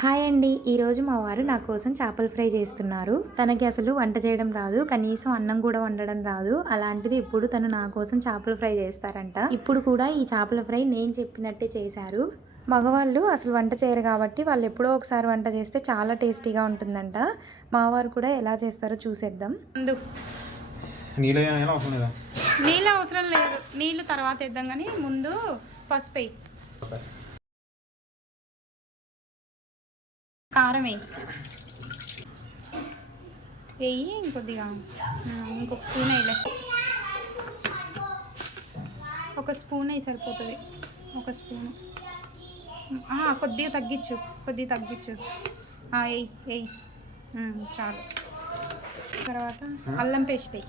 Hi అండి, ఈరోజు మా వారు నా కోసం చేపల ఫ్రై చేస్తున్నారు. తనకి అసలు వంట చేయడం రాదు, కనీసం అన్నం కూడా వండడం రాదు. అలాంటిది ఇప్పుడు తను నా కోసం చేపల ఫ్రై చేస్తారంట. ఇప్పుడు కూడా ఈ చేపల ఫ్రై నేను చెప్పినట్టే చేశారు. మగవాళ్ళు అసలు వంట చేయరు కాబట్టి వాళ్ళు ఎప్పుడో ఒకసారి వంట చేస్తే చాలా టేస్టీగా ఉంటుందంట. మా వారు కూడా ఎలా చేస్తారో చూసేద్దాం. నీళ్ళు అవసరం లేదు, నీళ్ళు తర్వాత వేద్దాం కానీ ముందు పసుపు కారం వేయి ఇంకొద్దిగా ఇంకొక స్పూన్ వేయలే, ఒక స్పూన్ వేయి సరిపోతుంది. ఒక స్పూను కొద్దిగా తగ్గించు వేయి చాలు. తర్వాత అల్లం పేస్ట్ వేయి,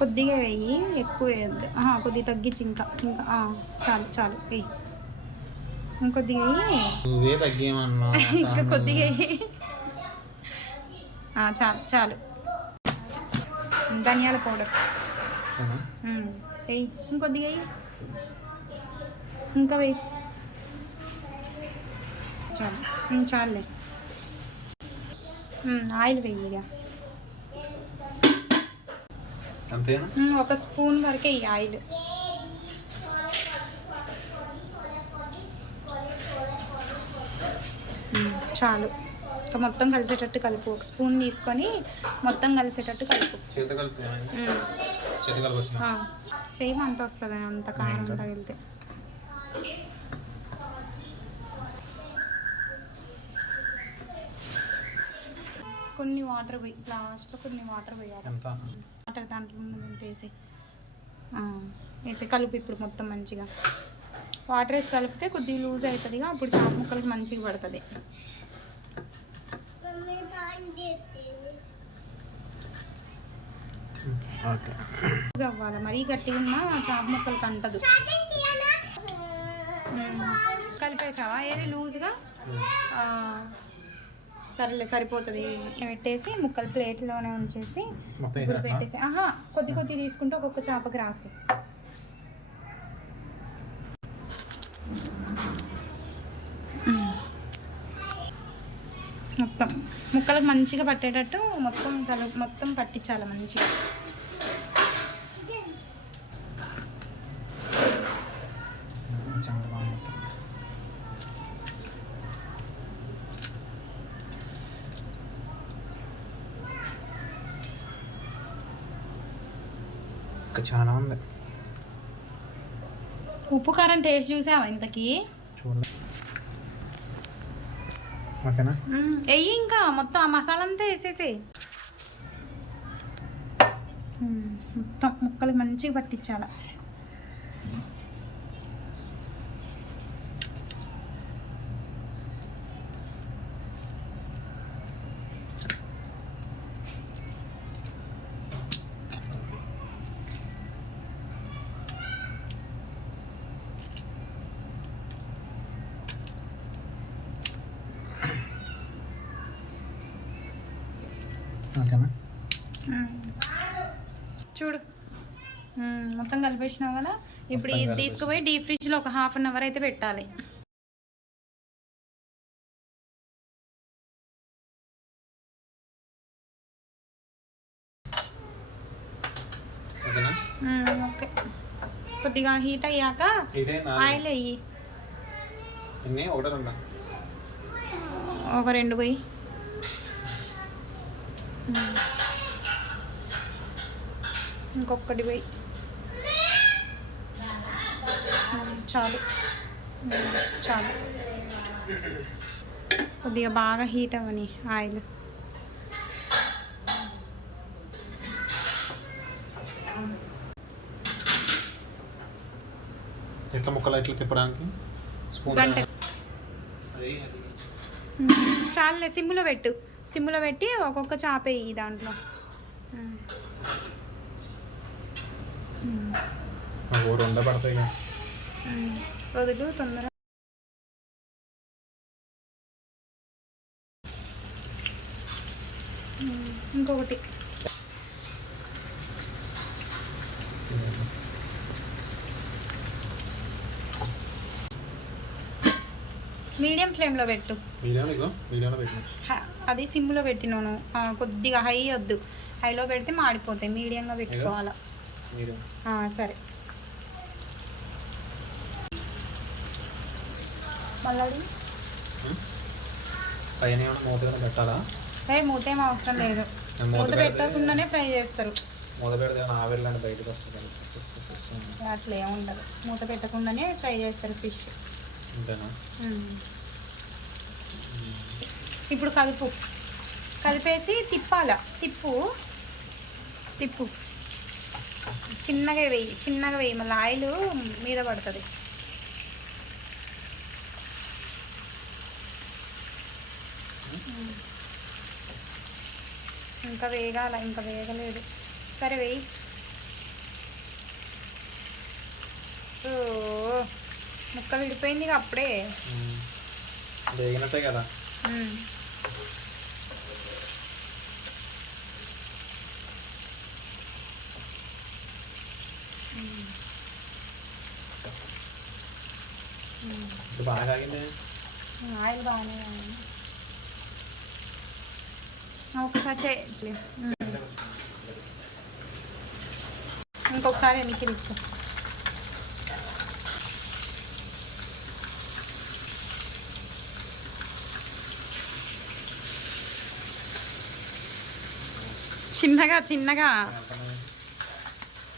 కొద్దిగా వేయి, ఎక్కువ వేయద్దు. కొద్దిగా తగ్గించి ఇంకా చాలు వేయి, ఇంకొద్దిగా ఇంకా కొద్దిగా చాలు. ధనియాల పౌడర్ వేయి, ఇంకొద్దిగా వేయి, ఇంకా వేయి, చాలులే. ఆయిల్ వేయి, ఇక ఒక స్పూన్ వరకే ఈ ఆయిల్. చాలు, ఇంకా మొత్తం కలిసేటట్టు కలుపు. ఒక స్పూన్ తీసుకొని మొత్తం కలిసేటట్టు కలుపు. చేయి మంట వస్తుంది అంత కారం తగిలితే. కొన్ని వాటర్ పోయి, లాస్ట్లో కొన్ని వాటర్ పోయాలి. వాటర్ దాంట్లో వేసి కలుపు. ఇప్పుడు మొత్తం మంచిగా వాటర్ వేసి కలిపితే కొద్దిగా లూజ్ అవుతుంది, అప్పుడు చేప ముక్కలకి మంచిగా పడుతుంది. లూజ్ అవ్వాలి, మరీ గట్టిగా ఉన్న చేప ముక్కలకి అంటదు. కలిపేసావా ఏది లూజ్గా? సరేలే, సరిపోతుంది. పెట్టేసి ముక్కలు ప్లేట్లోనే ఉంచేసి పెట్టేసి కొద్ది కొద్ది తీసుకుంటే ఒక్కొక్క చేపకి రాసి మొత్తం ముక్కలకు మంచిగా పట్టేటట్టు మొత్తం పట్టించాలి మంచిగా. చాలా ఉంది. ఉప్పు కారం టేస్ట్ చూసావా ఇంతకీ? వెయ్యి, ఇంకా మొత్తం ఆ మసాలా అంతా వేసేసి మొత్తం ముక్కలకి మంచిగా పట్టించాల. చూడు మొత్తం కలిపేసినావు కదా. ఇప్పుడు ఇది తీసుకుపోయి డీప్ ఫ్రిడ్జ్లో ఒక ½ అవర్ అయితే పెట్టాలి. ఓకే, కొద్దిగా హీట్ అయ్యాక ఆయిల్ వేయి. ఒక 2 పోయి, ఇంకొకటి పోయి, చాలు. కొద్దిగా బాగా హీట్ అవ్వని ఆయిల్. ఎట్లా ముక్కలు ఎట్లా తిప్పడానికి చాలులే. సిమ్లో పెట్టి ఒక్కొక్క చేప వేయి దాంట్లో. వదులు తొందర. ఇంకొకటి మీడియం ఫ్లేమ్లో పెట్టు. వీడియోలో పెట్టిన అది సిమ్లో పెట్టినాను. కొద్దిగా హై వద్దు, హైలో పెడితే మాడిపోతాయి. మీడియంగా పెట్టుకోవాలా. సరే మళ్ళీ పైన ఏమైనా మూత ఏమైనా పెట్టాలా? మూత ఏం అవసరం లేదు, మూత పెట్టకుండానే ఫ్రై చేస్తారు. మూత పెడితే ఆవిరి లాంటి బయటకు వస్తుంది. అట్లా ఏముండదు, మూత పెట్టకుండానే ఫ్రై చేస్తారు ఫిష్. అంతేనా? ఇప్పుడు కలిపేసి తిప్పాల. తిప్పు చిన్నగా వేయి మళ్ళీ ఆయిల్ మీద పడుతుంది. ఇంకా వేగలేదు. సరే వేయి. ముక్క విడిపోయింది అప్పుడే. వేగినట్టే కదా. బాగా కాగింది. ఆయిల్ బాగానే ఒకసారి ఇంకొకసారి ఎన్నికి తిప్పు. చిన్నగా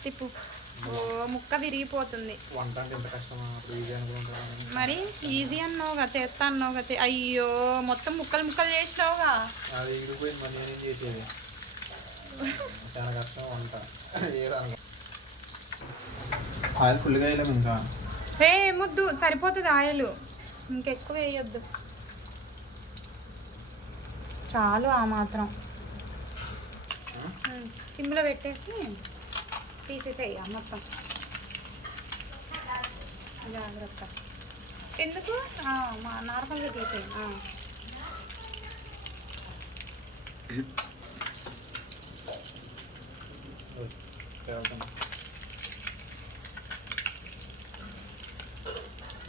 తిప్పు. ముక్క విరిగిపోతుంది. మరి ఈజీ అన్నావుగా, చేస్తా అన్నావుగా. అయ్యో మొత్తం ముక్కలు చేసినావుగా. ఆయిల్ ఫుల్గా వేయలేము ఇంకా. ముద్దు సరిపోతుంది ఆయిల్, ఇంకెక్కువ వేయొద్దు, చాలు ఆ మాత్రం. సిమ్లో పెట్టేసి తీసేసేయ మొత్తం. జాగ్రత్త. ఎందుకు నార్మల్గా తీసేయి.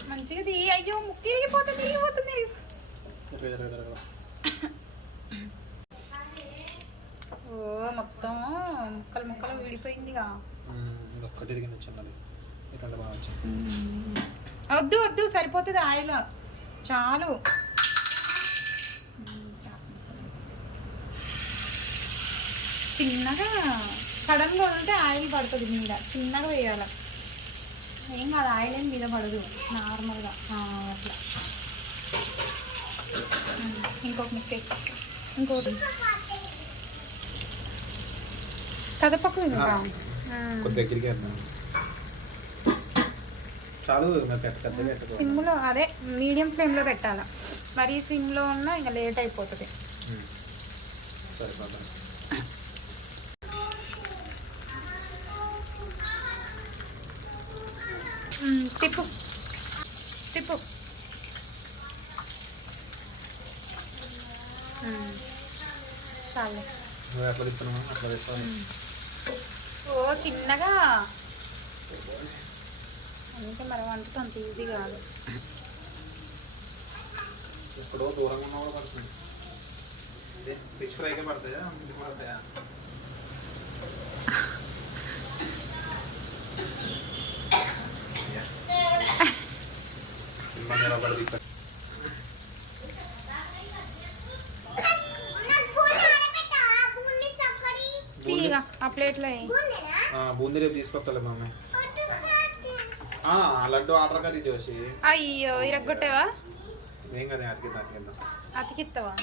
మంచిగా తీ. అయ్యో ముక్క ఇరిగిపోతుంది. మొత్తం ముక్కలు విడిపోయిందిగా. వద్దు సరిపోతుంది ఆయిల్ చాలు. చిన్నగా సడన్గా వదిలితే ఆయిల్ పడుతుంది మీద, చిన్నగా వేయాలి. ఏం కాదు, ఆయిల్ ఏం మీద పడదు, నార్మల్గా అట్లా. ఇంకొక ముక్క, ఇంకోటి కదపకు. ఇంకా సిమ్లో అదే మీడియం ఫ్లేమ్లో పెట్టాలి. మరి సిమ్లో ఉన్న ఇంకా లేట్ అయిపోతుంది. తిప్పు చాలు. చిన్నగా అందుకే మరి వంటకు అంత ఈజీ కాదు. ఇప్పుడు దూరంగా ఉన్న కూడా పడుతుంది. ఫిష్ ఫ్రైకే పడతాయా? పడతాయా? తీయగా ఆ ప్లేట్లో బూందీ రేపు తీసుకొస్తా మమ్మీ. లడ్డు ఆర్డర్ కదా చూసి. అయ్యో ఇరగొట్టావా? ఏం కదా అతికిస్తావా?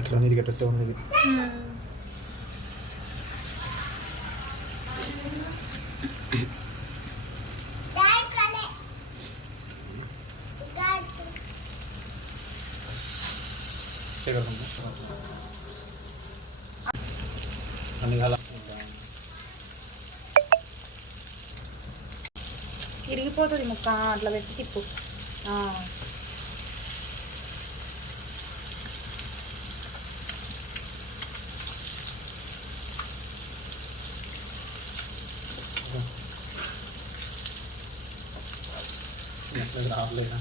ఎట్లా నీరుగట్టే ఉంది. ఇరిగిపోతుంది ముక్క, అట్లా పెట్టి తిప్పు. రావట్లేదా?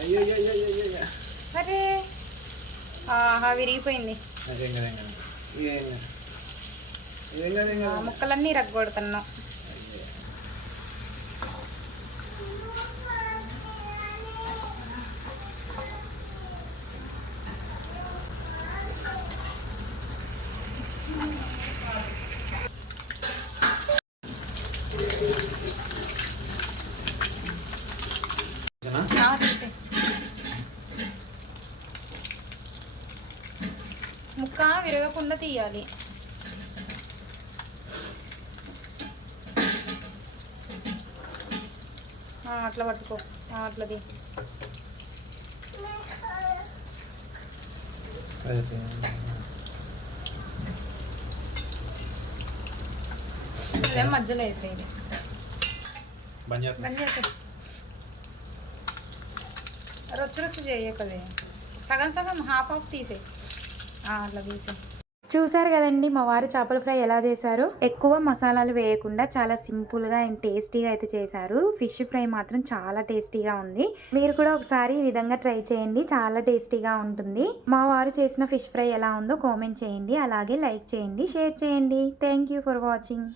అయ్యో అరే ఆహా విరిగిపోయింది. అదేం కదా ఏం కదా ఆ ముక్కలన్నీ రగ్గొడుతున్నాం. తీసే ముక్క విరగకుండా తీయాలి. అట్లా పట్టుకో, అట్లది. అదేం మధ్యలో వేసేది. బంద్ చేసే రొచ్చు చేయకదే, సగం సగం హాఫ్ తీసే, అట్లా తీసే. చూసారు కదండి మా వారు చేపల ఫ్రై ఎలా చేశారు. ఎక్కువ మసాలాలు వేయకుండా చాలా సింపుల్గా అండ్ టేస్టీగా అయితే చేశారు. ఫిష్ ఫ్రై మాత్రం చాలా టేస్టీగా ఉంది. మీరు కూడా ఒకసారి ఈ విధంగా ట్రై చేయండి, చాలా టేస్టీగా ఉంటుంది. మా వారు చేసిన ఫిష్ ఫ్రై ఎలా ఉందో కామెంట్ చేయండి, అలాగే లైక్ చేయండి, షేర్ చేయండి. Thank you for watching.